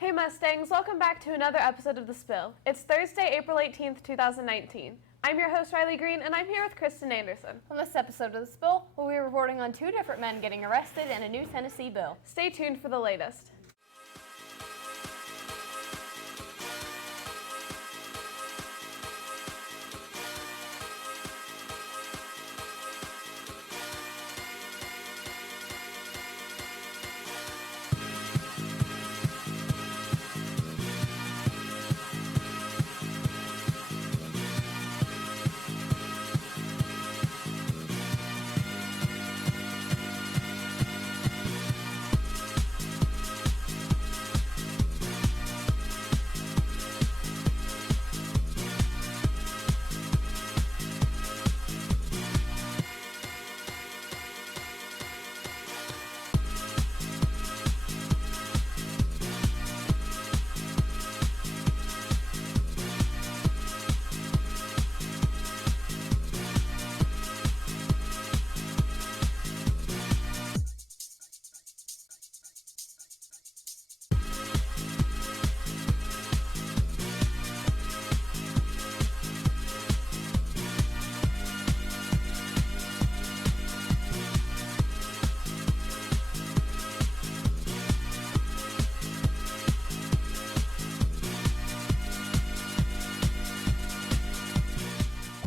Hey Mustangs, welcome back to another episode of The Spill. It's Thursday, April 18th, 2019. I'm your host, Riley Green, and I'm here with Kristen Anderson. On this episode of The Spill, we'll be reporting on two different men getting arrested and a new Tennessee bill. Stay tuned for the latest.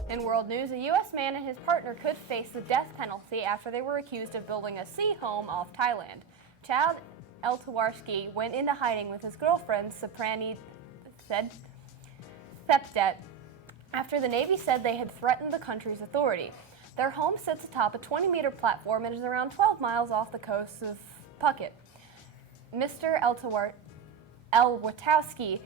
In world news, a U.S. man and his partner could face the death penalty after they were accused of building a sea home off Thailand. Chad Eltawarski went into hiding with his girlfriend, Soprani Thepdet, after the Navy said they had threatened the country's authority. Their home sits atop a 20-meter platform and is around 12 miles off the coast of Phuket. Mr. Elwatowski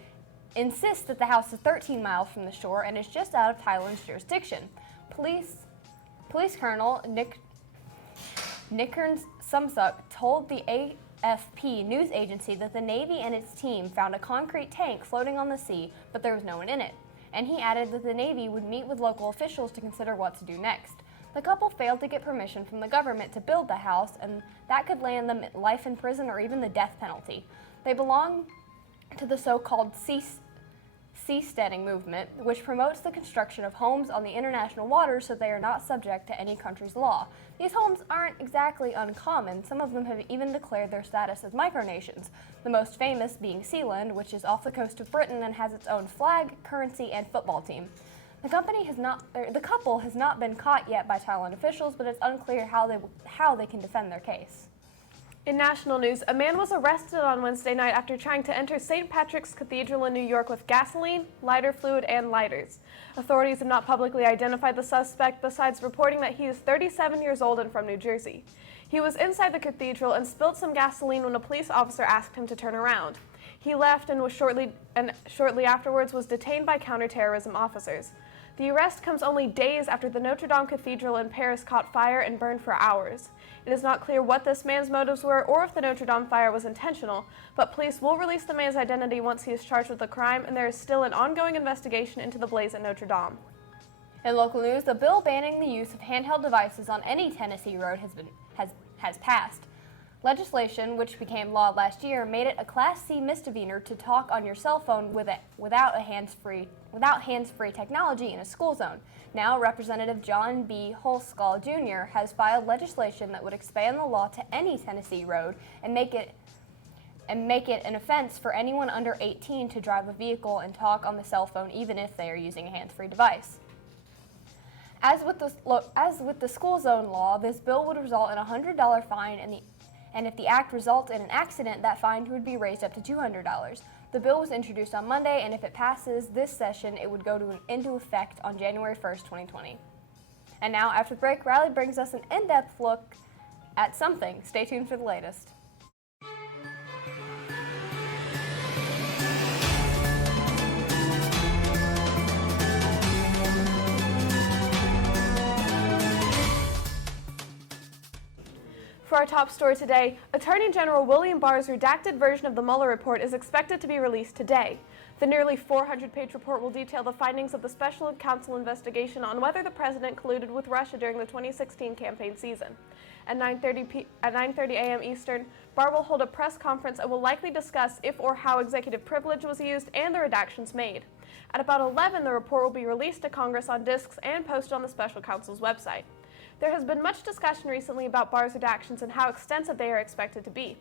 insists that the house is 13 miles from the shore and is just out of Thailand's jurisdiction. Police Colonel Nickern Sumsuk told the AFP news agency that the Navy and its team found a concrete tank floating on the sea, but there was no one in it. And he added that the Navy would meet with local officials to consider what to do next. The couple failed to get permission from the government to build the house, and that could land them life in prison or even the death penalty. They belong to the so-called seasteading movement, which promotes the construction of homes on the international waters so they are not subject to any country's law. These homes aren't exactly uncommon. Some of them have even declared their status as micronations, the most famous being Sealand, which is off the coast of Britain and has its own flag, currency, and football team. The couple has not been caught yet by Thailand officials, but it's unclear how they can defend their case. In national news, a man was arrested on Wednesday night after trying to enter St. Patrick's Cathedral in New York with gasoline, lighter fluid, and lighters. Authorities have not publicly identified the suspect, besides reporting that he is 37 years old and from New Jersey. He was inside the cathedral and spilled some gasoline when a police officer asked him to turn around. He left and shortly afterwards was detained by counterterrorism officers. The arrest comes only days after the Notre Dame Cathedral in Paris caught fire and burned for hours. It is not clear what this man's motives were or if the Notre Dame fire was intentional, but police will release the man's identity once he is charged with the crime, and there is still an ongoing investigation into the blaze at Notre Dame. In local news, the bill banning the use of handheld devices on any Tennessee road has passed. Legislation, which became law last year, made it a Class C misdemeanor to talk on your cell phone without hands-free technology in a school zone. Now, Representative John B. Holsclaw Jr. has filed legislation that would expand the law to any Tennessee road and make it an offense for anyone under 18 to drive a vehicle and talk on the cell phone, even if they are using a hands-free device. As with the school zone law, this bill would result in a $100 fine, and if the act results in an accident, that fine would be raised up to $200. The bill was introduced on Monday, and if it passes this session, it would go into effect on January 1st, 2020. And now, after the break, Riley brings us an in-depth look at something. Stay tuned for the latest. For our top story today, Attorney General William Barr's redacted version of the Mueller report is expected to be released today. The nearly 400-page report will detail the findings of the special counsel investigation on whether the president colluded with Russia during the 2016 campaign season. At 9:30 a.m. Eastern, Barr will hold a press conference and will likely discuss if or how executive privilege was used and the redactions made. At about 11, the report will be released to Congress on discs and posted on the special counsel's website. There has been much discussion recently about Barr's redactions and how extensive they are expected to be.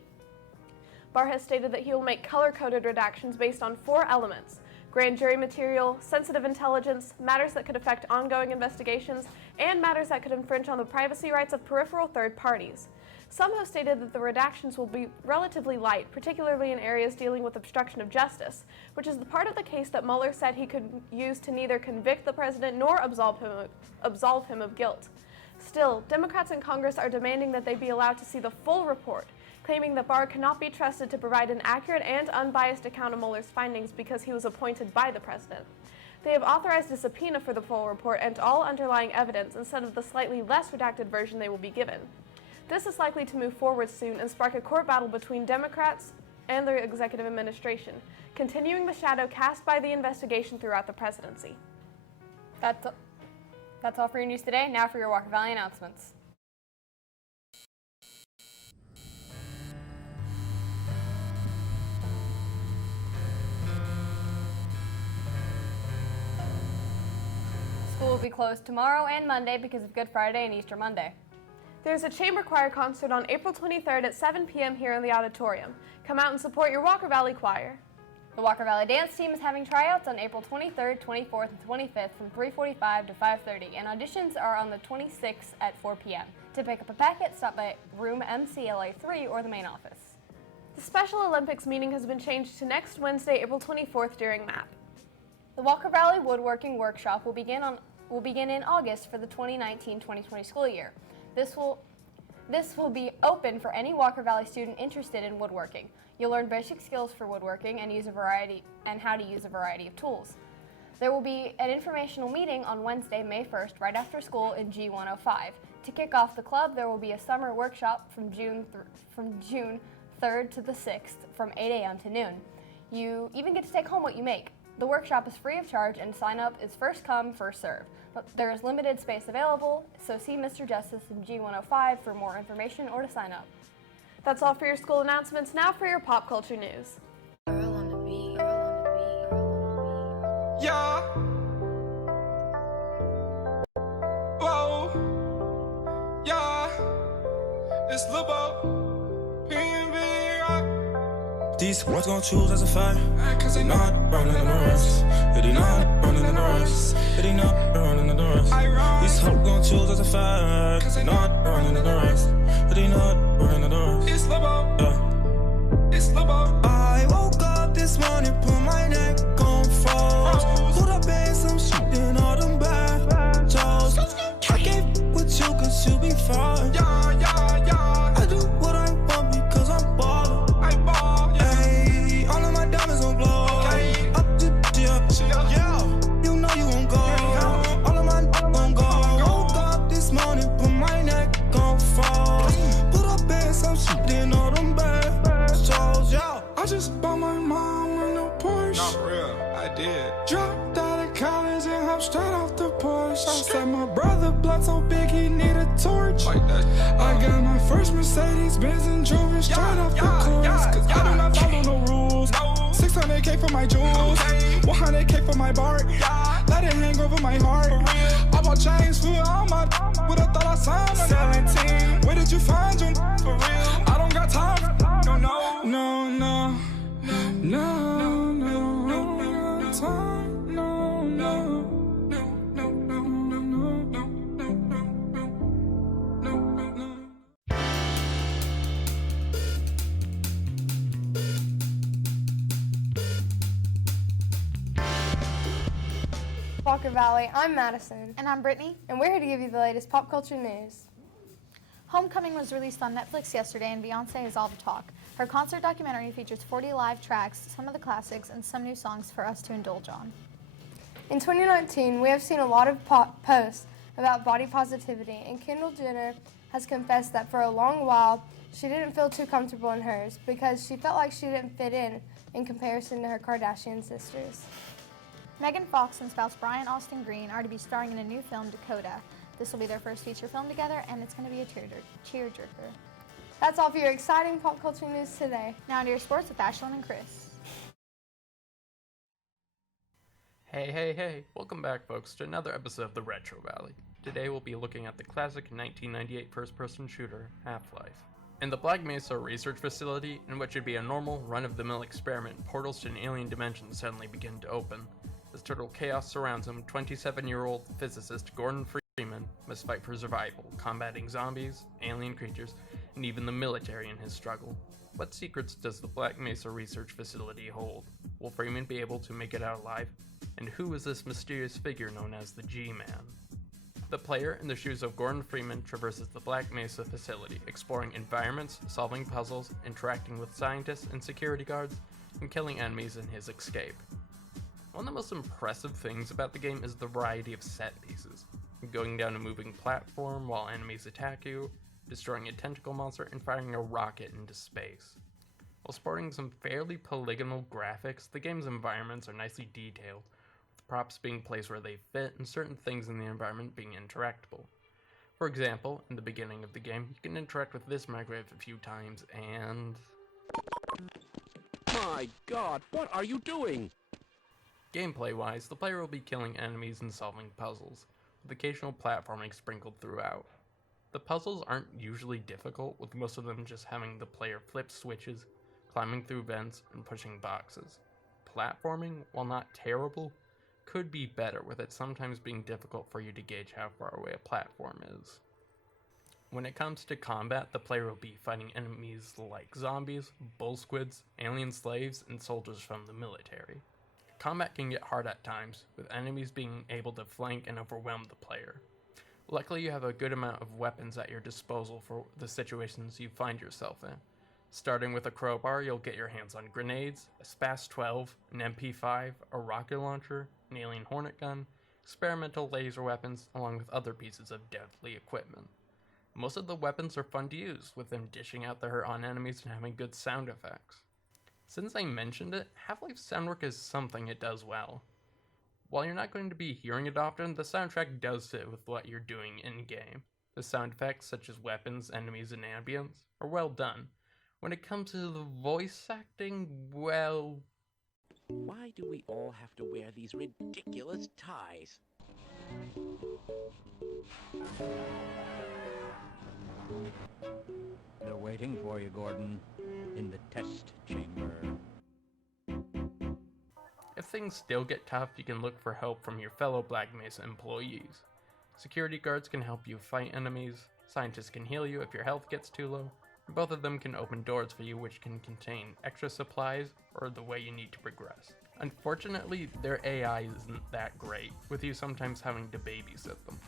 Barr has stated that he will make color-coded redactions based on 4 elements: grand jury material, sensitive intelligence, matters that could affect ongoing investigations, and matters that could infringe on the privacy rights of peripheral third parties. Some have stated that the redactions will be relatively light, particularly in areas dealing with obstruction of justice, which is the part of the case that Mueller said he could use to neither convict the president nor absolve him of guilt. Still, Democrats in Congress are demanding that they be allowed to see the full report, claiming that Barr cannot be trusted to provide an accurate and unbiased account of Mueller's findings because he was appointed by the president. They have authorized a subpoena for the full report and all underlying evidence instead of the slightly less redacted version they will be given. This is likely to move forward soon and spark a court battle between Democrats and the executive administration, continuing the shadow cast by the investigation throughout the presidency. That's all for your news today. Now for your Walker Valley announcements. School will be closed tomorrow and Monday because of Good Friday and Easter Monday. There's a chamber choir concert on April 23rd at 7 p.m. here in the auditorium. Come out and support your Walker Valley Choir. The Walker Valley Dance Team is having tryouts on April 23rd, 24th, and 25th from 3:45 to 5:30, and auditions are on the 26th at 4 p.m. To pick up a packet, stop by room MCLA 3 or the main office. The Special Olympics meeting has been changed to next Wednesday, April 24th during MAP. The Walker Valley Woodworking Workshop will begin in August for the 2019-2020 school year. This will be open for any Walker Valley student interested in woodworking. You'll learn basic skills for woodworking and how to use a variety of tools. There will be an informational meeting on Wednesday, May 1st, right after school in G105. To kick off the club, there will be a summer workshop from June 3rd to the 6th from 8 a.m. to noon. You even get to take home what you make. The workshop is free of charge and sign up is first come, first serve. But there is limited space available, so see Mr. Justice in G105 for more information or to sign up. That's all for your school announcements. Now for your pop culture news. Yeah. Whoa. Yeah. It's Lobo. PNB Rock. These words gon' choose as a fight. Cause they not running in the race. They not running in the race. They not running in the race. These hoes gon' choose as a fight. Cause they not running in the race. They not running in the race. It's Lobo. Yeah. It's Lobo. I woke up this morning, put my neck on froze. Put up in some shit in all them bad jokes. I can't f with you cause you be fine. Yeah. I do what I want because I'm ballin'. I ball. Yeah. Hey, all of my diamonds on blow. Okay. Up the yeah. You know you won't go. All of my gon' go. Woke up this morning, put my neck on froze. Put up in some shit in all them bad shows. Yeah. I just bought my mom a new Porsche. Not for real, I did. Dropped out of college and hopped straight off the porch. I said my brother blood so big he need a torch. Like that. I got my first Mercedes Benz and drove it straight off the course. Cause I do not follow no rules. 600K for my jewels, 100K for my bar. Let it hang over my heart. I bought chains for all my with a thought I signed 17. Where did you find you? For real? I don't got time. No time. No. Walker Valley, I'm Madison, And I'm Brittany. and we're here to give you the latest pop culture news. Homecoming was released on Netflix yesterday, and Beyoncé is all the talk. Her concert documentary features 40 live tracks, some of the classics, and some new songs for us to indulge on. In 2019, we have seen a lot of posts about body positivity, and Kendall Jenner has confessed that for a long while she didn't feel too comfortable in hers because she felt like she didn't fit in comparison to her Kardashian sisters. Megan Fox and spouse Brian Austin Green are to be starring in a new film, Dakota. This will be their first feature film together, and it's going to be a tearjerker. That's all for your exciting pop culture news today. Now into your sports with Ashlyn and Chris. Hey, welcome back folks to another episode of the Retro Valley. Today we'll be looking at the classic 1998 first-person shooter, Half-Life. In the Black Mesa research facility, in what should be a normal, run-of-the-mill experiment, portals to an alien dimension suddenly begin to open. As total chaos surrounds him, 27-year-old physicist Gordon Freeman must fight for survival, combating zombies, alien creatures, and even the military in his struggle. What secrets does the Black Mesa research facility hold? Will Freeman be able to make it out alive? And who is this mysterious figure known as the G-Man? The player, in the shoes of Gordon Freeman, traverses the Black Mesa facility, exploring environments, solving puzzles, interacting with scientists and security guards, and killing enemies in his escape. One of the most impressive things about the game is the variety of set pieces. Going down a moving platform while enemies attack you, destroying a tentacle monster, and firing a rocket into space. While sporting some fairly polygonal graphics, the game's environments are nicely detailed, with props being placed where they fit and certain things in the environment being interactable. For example, in the beginning of the game, you can interact with this microwave a few times and... My God, what are you doing? Gameplay-wise, the player will be killing enemies and solving puzzles, with occasional platforming sprinkled throughout. The puzzles aren't usually difficult, with most of them just having the player flip switches, climbing through vents, and pushing boxes. Platforming, while not terrible, could be better, with it sometimes being difficult for you to gauge how far away a platform is. When it comes to combat, the player will be fighting enemies like zombies, bull squids, alien slaves, and soldiers from the military. Combat can get hard at times, with enemies being able to flank and overwhelm the player. Luckily, you have a good amount of weapons at your disposal for the situations you find yourself in. Starting with a crowbar, you'll get your hands on grenades, a SPAS-12, an MP5, a rocket launcher, an alien hornet gun, experimental laser weapons, along with other pieces of deadly equipment. Most of the weapons are fun to use, with them dishing out the hurt on enemies and having good sound effects. Since I mentioned it, Half-Life's soundwork is something it does well. While you're not going to be hearing it often, the soundtrack does fit with what you're doing in-game. The sound effects, such as weapons, enemies, and ambience, are well done. When it comes to the voice acting, well... Why do we all have to wear these ridiculous ties? They're waiting for you, Gordon, in the test chamber. If things still get tough, you can look for help from your fellow Black Mesa employees. Security guards can help you fight enemies, scientists can heal you if your health gets too low, and both of them can open doors for you which can contain extra supplies or the way you need to progress. Unfortunately, their AI isn't that great, with you sometimes having to babysit them.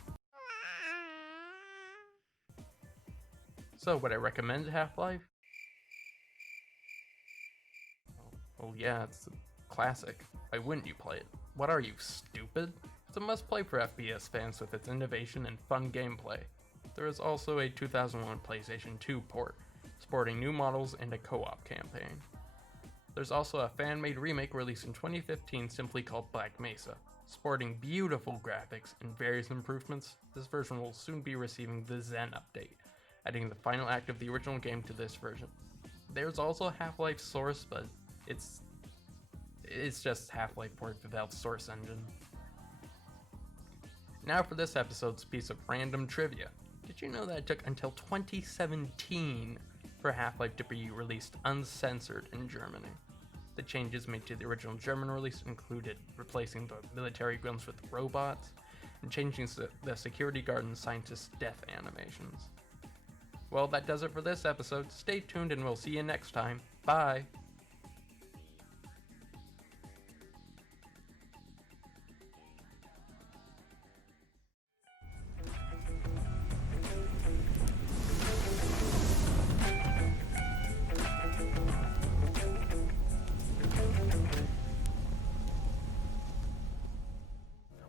So, would I recommend Half-Life? Well, yeah, it's a classic. Why wouldn't you play it? What are you, stupid? It's a must-play for FPS fans with its innovation and fun gameplay. There is also a 2001 PlayStation 2 port, sporting new models and a co-op campaign. There's also a fan-made remake released in 2015 simply called Black Mesa. Sporting beautiful graphics and various improvements, this version will soon be receiving the Zen update, adding the final act of the original game to this version. There's also Half-Life Source, but it's just Half-Life port without Source engine. Now for this episode's piece of random trivia. Did you know that it took until 2017 for Half-Life to be released uncensored in Germany? The changes made to the original German release included replacing the military guns with robots and changing the security guard and scientist death animations. Well, that does it for this episode. Stay tuned and we'll see you next time. Bye!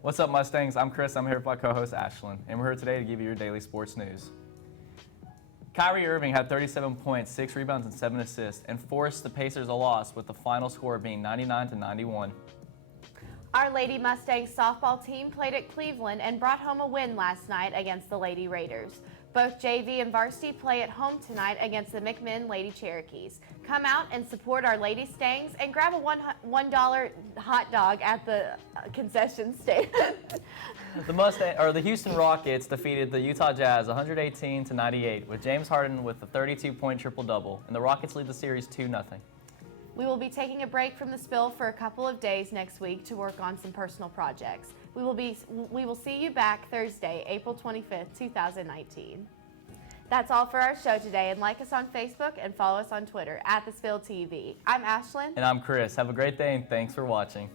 What's up, Mustangs? I'm Chris. I'm here with my co-host Ashlyn, and we're here today to give you your daily sports news. Kyrie Irving had 37 points, 6 rebounds, and 7 assists, and forced the Pacers a loss, with the final score being 99-91. Our Lady Mustangs softball team played at Cleveland and brought home a win last night against the Lady Raiders. Both JV and varsity play at home tonight against the McMinn Lady Cherokees. Come out and support our Lady Stangs and grab a $1 hot dog at the concession stand. The Houston Rockets defeated the Utah Jazz 118-98, with James Harden with a 32-point triple-double, and the Rockets lead the series 2-0. We will be taking a break from the Spill for a couple of days next week to work on some personal projects. We will see you back Thursday, April 25th, 2019. That's all for our show today, and like us on Facebook and follow us on Twitter @TheSpillTV. I'm Ashlyn. And I'm Chris. Have a great day, and thanks for watching.